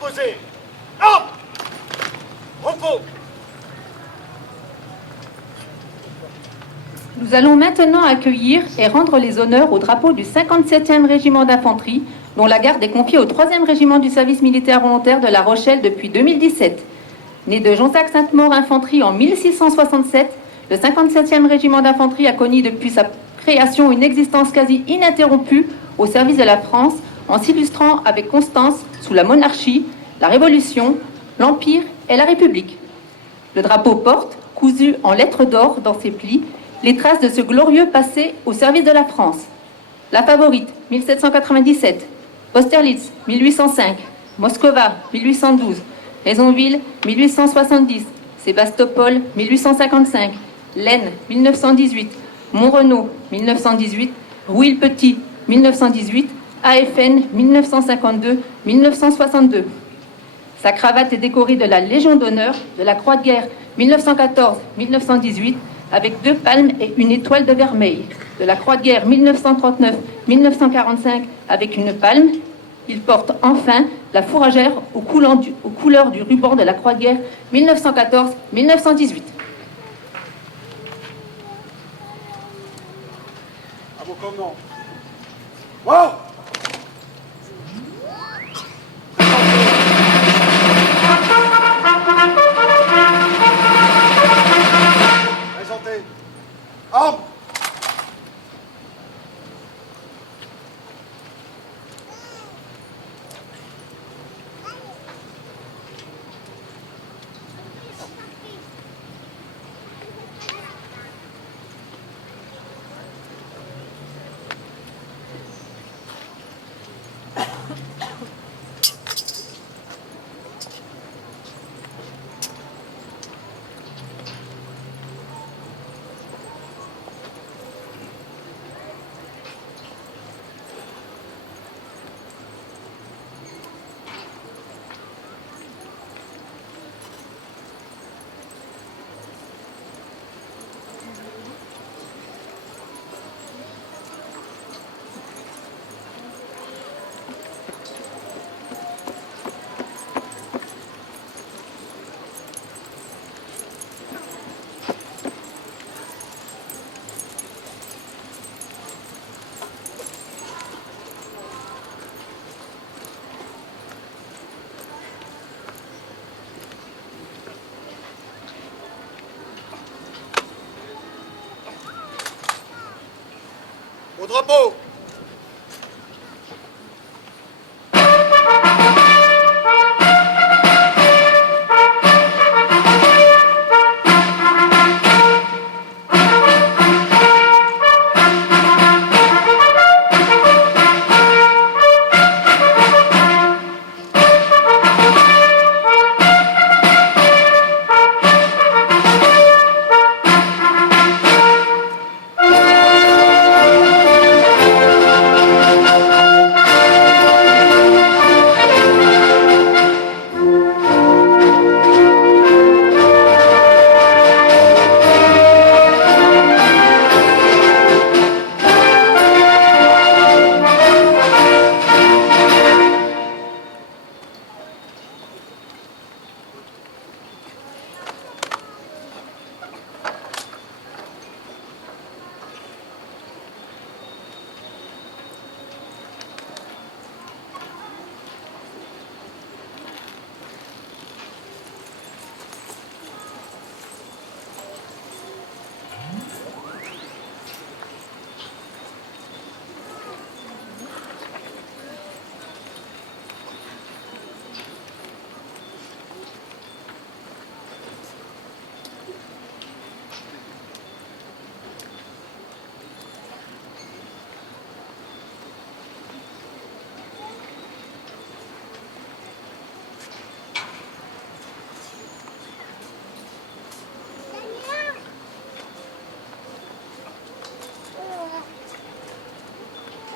Reposez. Armes. Repos. Nous allons maintenant accueillir et rendre les honneurs au drapeau du 57e régiment d'infanterie, dont la garde est confiée au 3e régiment du service militaire volontaire de La Rochelle depuis 2017. Né de Jonzac Sainte-Maure Infanterie en 1667, le 57e régiment d'infanterie a connu depuis sa création une existence quasi ininterrompue au service de la France, en s'illustrant avec constance sous la monarchie, la Révolution, l'Empire et la République. Le drapeau porte, cousu en lettres d'or dans ses plis, les traces de ce glorieux passé au service de la France. La Favorite, 1797, Austerlitz, 1805, Moscova, 1812, Maisonville, 1870, Sébastopol, 1855, Laine, 1918, Montrenault, 1918, Rouille-le-Petit, 1918, AFN, 1952-1962. Sa cravate est décorée de la Légion d'honneur, de la Croix de guerre 1914-1918, avec 2 palmes et une étoile de vermeil. De la Croix de guerre 1939-1945, avec une palme. Il porte enfin la fourragère aux couleurs du ruban de la Croix de guerre 1914-1918. À vos commandements. Wow. Présentez. Armes. Au drapeau.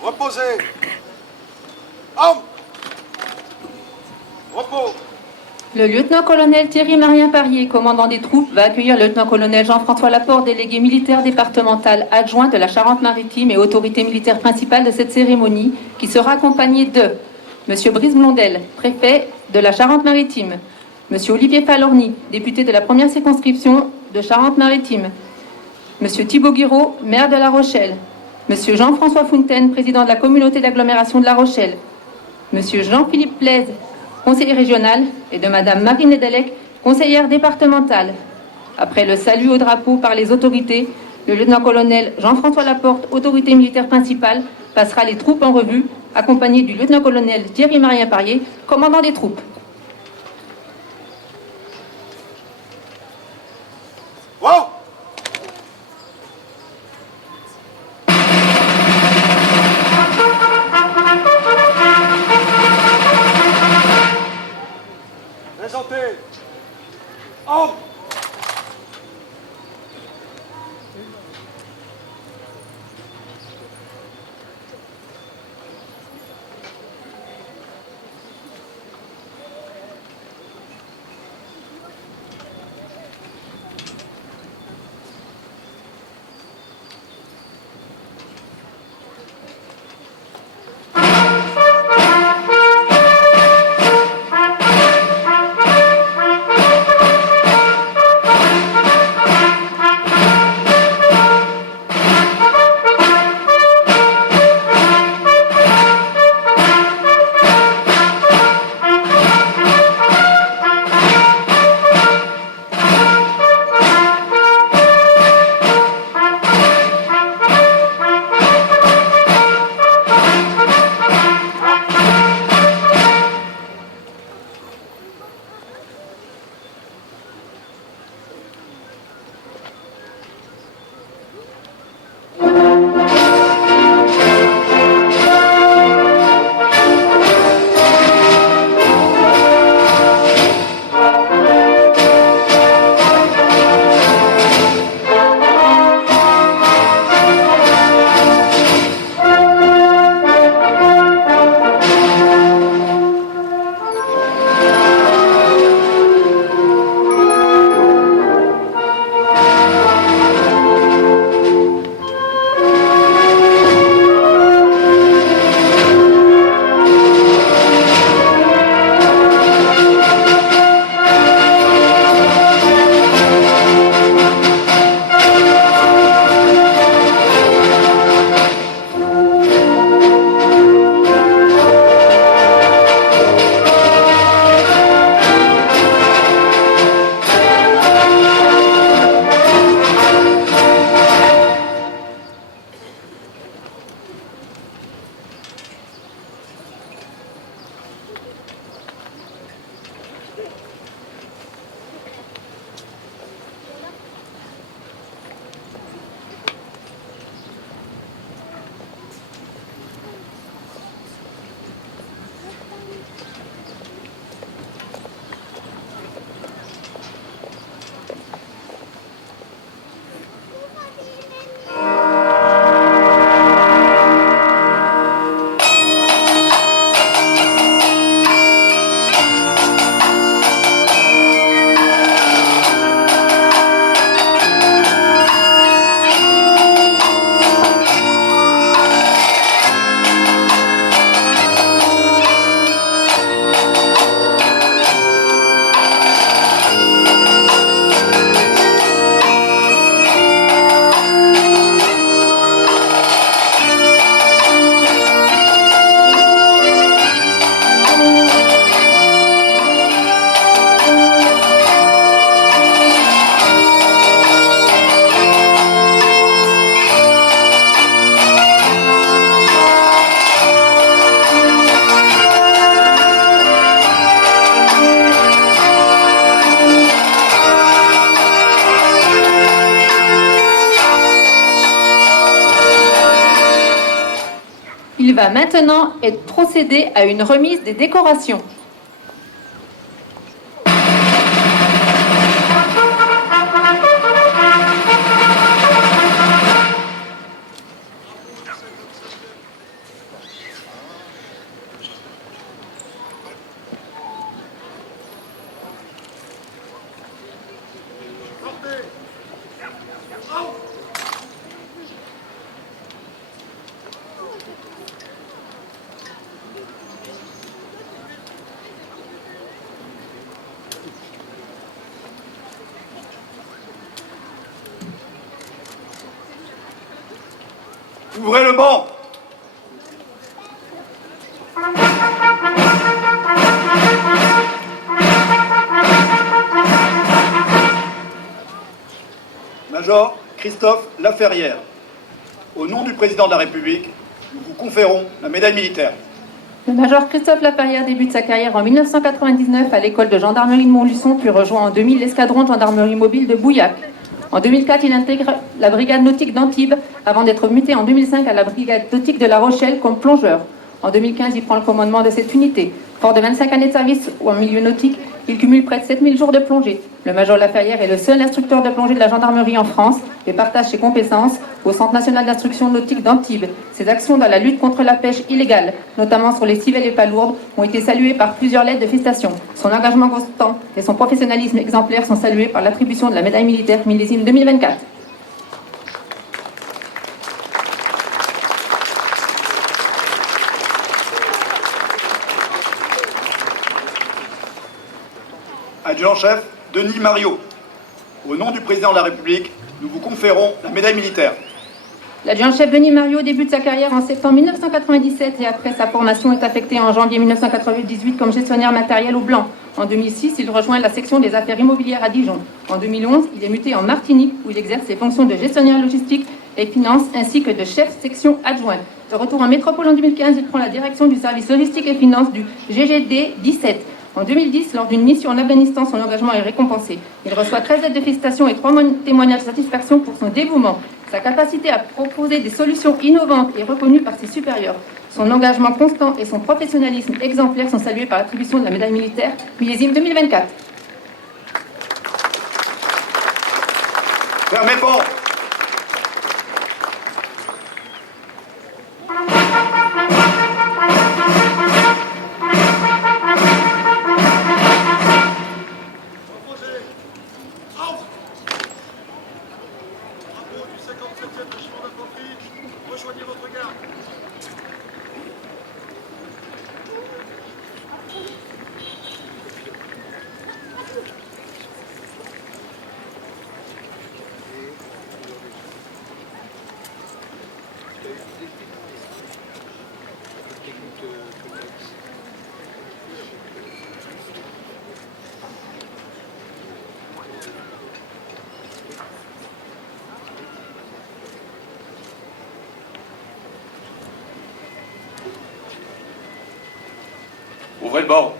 Reposez. Armes. Repos. Le lieutenant-colonel Thierry-Marien Parier, commandant des troupes, va accueillir le lieutenant-colonel Jean-François Laporte, délégué militaire départemental adjoint de la Charente-Maritime et autorité militaire principale de cette cérémonie, qui sera accompagné de M. Brice Blondel, préfet de la Charente-Maritime. Monsieur Olivier Falorni, député de la première circonscription de Charente-Maritime. Monsieur Thibaut Guiraud, maire de La Rochelle. Monsieur Jean-François Fontaine, président de la communauté d'agglomération de La Rochelle. Monsieur Jean-Philippe Plaise, conseiller régional, et de Madame Marine Nedelec, conseillère départementale. Après le salut au drapeau par les autorités, le lieutenant-colonel Jean-François Laporte, autorité militaire principale, passera les troupes en revue, accompagné du lieutenant-colonel Thierry-Marien Parier, commandant des troupes. Wow! Présentez. Armes. Il va maintenant être procédé à une remise des décorations. Ouvrez le banc. Major Christophe Laferrière, au nom du président de la République, nous vous conférons la médaille militaire. Le major Christophe Laferrière débute sa carrière en 1999 à l'école de gendarmerie de Montluçon, puis rejoint en 2000 l'escadron de gendarmerie mobile de Bouillac. En 2004, il intègre la brigade nautique d'Antibes avant d'être muté en 2005 à la brigade nautique de La Rochelle comme plongeur. En 2015, il prend le commandement de cette unité. Fort de 25 années de service en milieu nautique, il cumule près de 7000 jours de plongée. Le major Laferrière est le seul instructeur de plongée de la gendarmerie en France et partage ses compétences au Centre national d'instruction nautique d'Antibes. Ses actions dans la lutte contre la pêche illégale, notamment sur les civets et palourdes, ont été saluées par plusieurs lettres de félicitations. Son engagement constant et son professionnalisme exemplaire sont salués par l'attribution de la médaille militaire millésime 2024. Adjudant-chef Denis Mariot, au nom du président de la République, nous vous conférons la médaille militaire. L'adjudant-chef Denis Mariot débute sa carrière en septembre 1997 et après sa formation est affecté en janvier 1998 comme gestionnaire matériel au Blanc. En 2006, il rejoint la section des affaires immobilières à Dijon. En 2011, il est muté en Martinique où il exerce ses fonctions de gestionnaire logistique et finance ainsi que de chef section adjoint. De retour en métropole en 2015, il prend la direction du service logistique et finance du GGD 17. En 2010, lors d'une mission en Afghanistan, son engagement est récompensé. Il reçoit 13 lettres de félicitations et 3 témoignages de satisfaction pour son dévouement. Sa capacité à proposer des solutions innovantes est reconnue par ses supérieurs. Son engagement constant et son professionnalisme exemplaire sont salués par l'attribution de la médaille militaire millésime 2024. Fermez le banc. Rejoignez votre garde. Ouvrez le banc.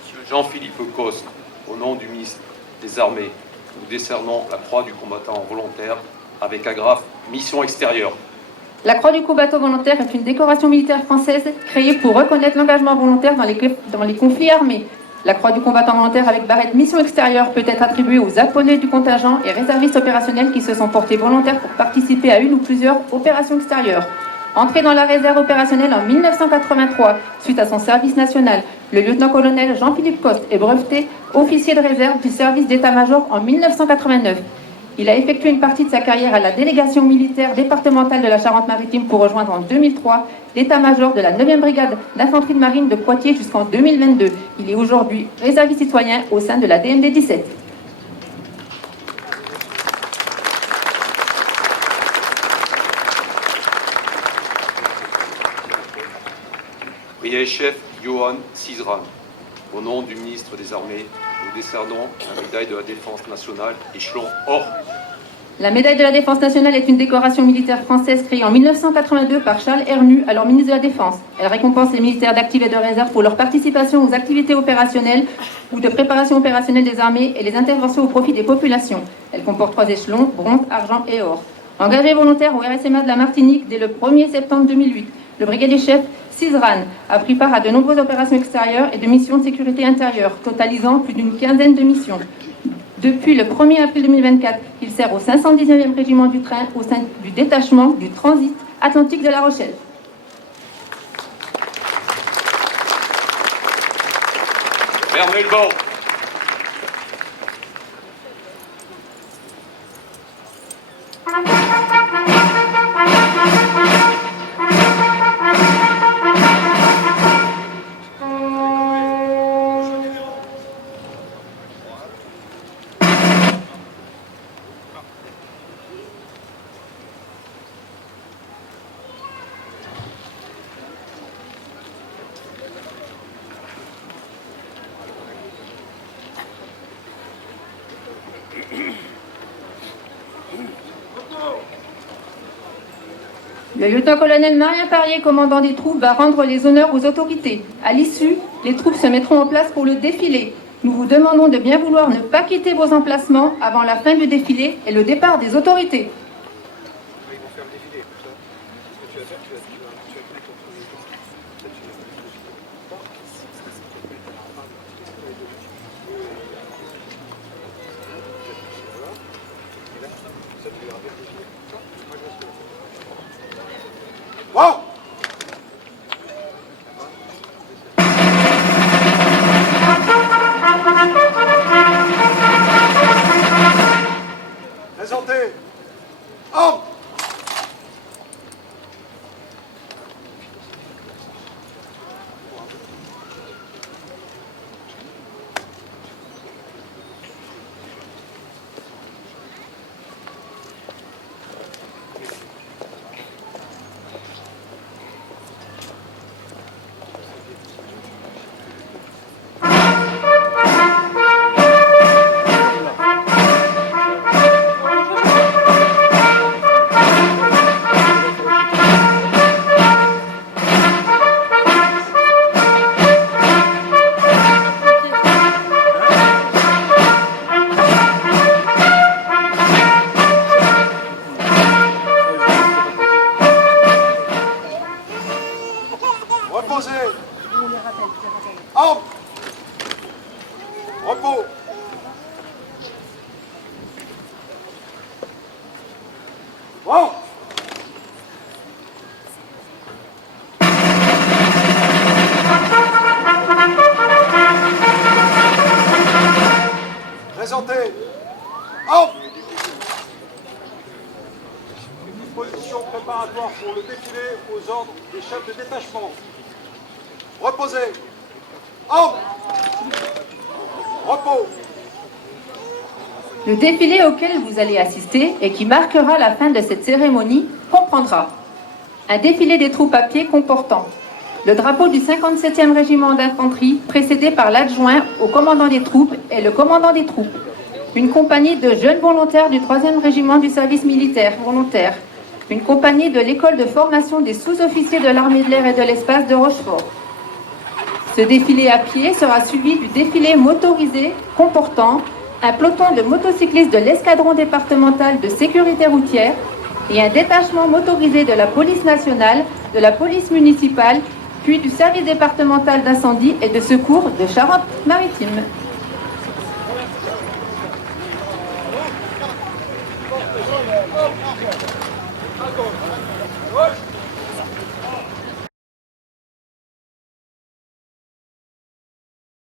Monsieur Jean-Philippe Coste, au nom du ministre des Armées, nous décernons la croix du combattant volontaire avec agrafe mission extérieure. La croix du combattant volontaire est une décoration militaire française créée pour reconnaître l'engagement volontaire dans les conflits armés. La croix du combattant volontaire avec barrette mission extérieure peut être attribuée aux appelés du contingent et réservistes opérationnels qui se sont portés volontaires pour participer à une ou plusieurs opérations extérieures. Entré dans la réserve opérationnelle en 1983, suite à son service national, le lieutenant-colonel Jean-Philippe Coste est breveté officier de réserve du service d'état-major en 1989. Il a effectué une partie de sa carrière à la délégation militaire départementale de la Charente-Maritime pour rejoindre en 2003 l'état-major de la 9e brigade d'infanterie de marine de Poitiers jusqu'en 2022. Il est aujourd'hui réserviste citoyen au sein de la DMD 17. Brier-chef Johan Cisran, au nom du ministre des Armées, nous décernons la médaille de la Défense nationale, échelon or. La médaille de la Défense nationale est une décoration militaire française créée en 1982 par Charles Hernu, alors ministre de la Défense. Elle récompense les militaires d'active et de réserve pour leur participation aux activités opérationnelles ou de préparation opérationnelle des armées et les interventions au profit des populations. Elle comporte 3 échelons, bronze, argent et or. Engagé volontaire au RSMA de la Martinique dès le 1er septembre 2008, le brigadier chef Cisran a pris part à de nombreuses opérations extérieures et de missions de sécurité intérieure, totalisant plus d'une quinzaine de missions. Depuis le 1er avril 2024, il sert au 519e régiment du train au sein du détachement du transit atlantique de La Rochelle. Fermez le banc. Le lieutenant-colonel Marien Parier, commandant des troupes, va rendre les honneurs aux autorités. À l'issue, les troupes se mettront en place pour le défilé. Nous vous demandons de bien vouloir ne pas quitter vos emplacements avant la fin du défilé et le départ des autorités. Wow! Présentez. Armes. Reposez. Armes. Repos. Wow. Présentez. Armes. Disposition préparatoire pour le défilé aux ordres des chefs de détachement. Reposez. Armes. Repos. Le défilé auquel vous allez assister et qui marquera la fin de cette cérémonie comprendra un défilé des troupes à pied comportant le drapeau du 57e régiment d'infanterie précédé par l'adjoint au commandant des troupes et le commandant des troupes, une compagnie de jeunes volontaires du 3e régiment du service militaire volontaire, une compagnie de l'école de formation des sous-officiers de l'armée de l'air et de l'espace de Rochefort. Ce défilé à pied sera suivi du défilé motorisé comportant un peloton de motocyclistes de l'escadron départemental de sécurité routière et un détachement motorisé de la police nationale, de la police municipale, puis du service départemental d'incendie et de secours de Charente-Maritime.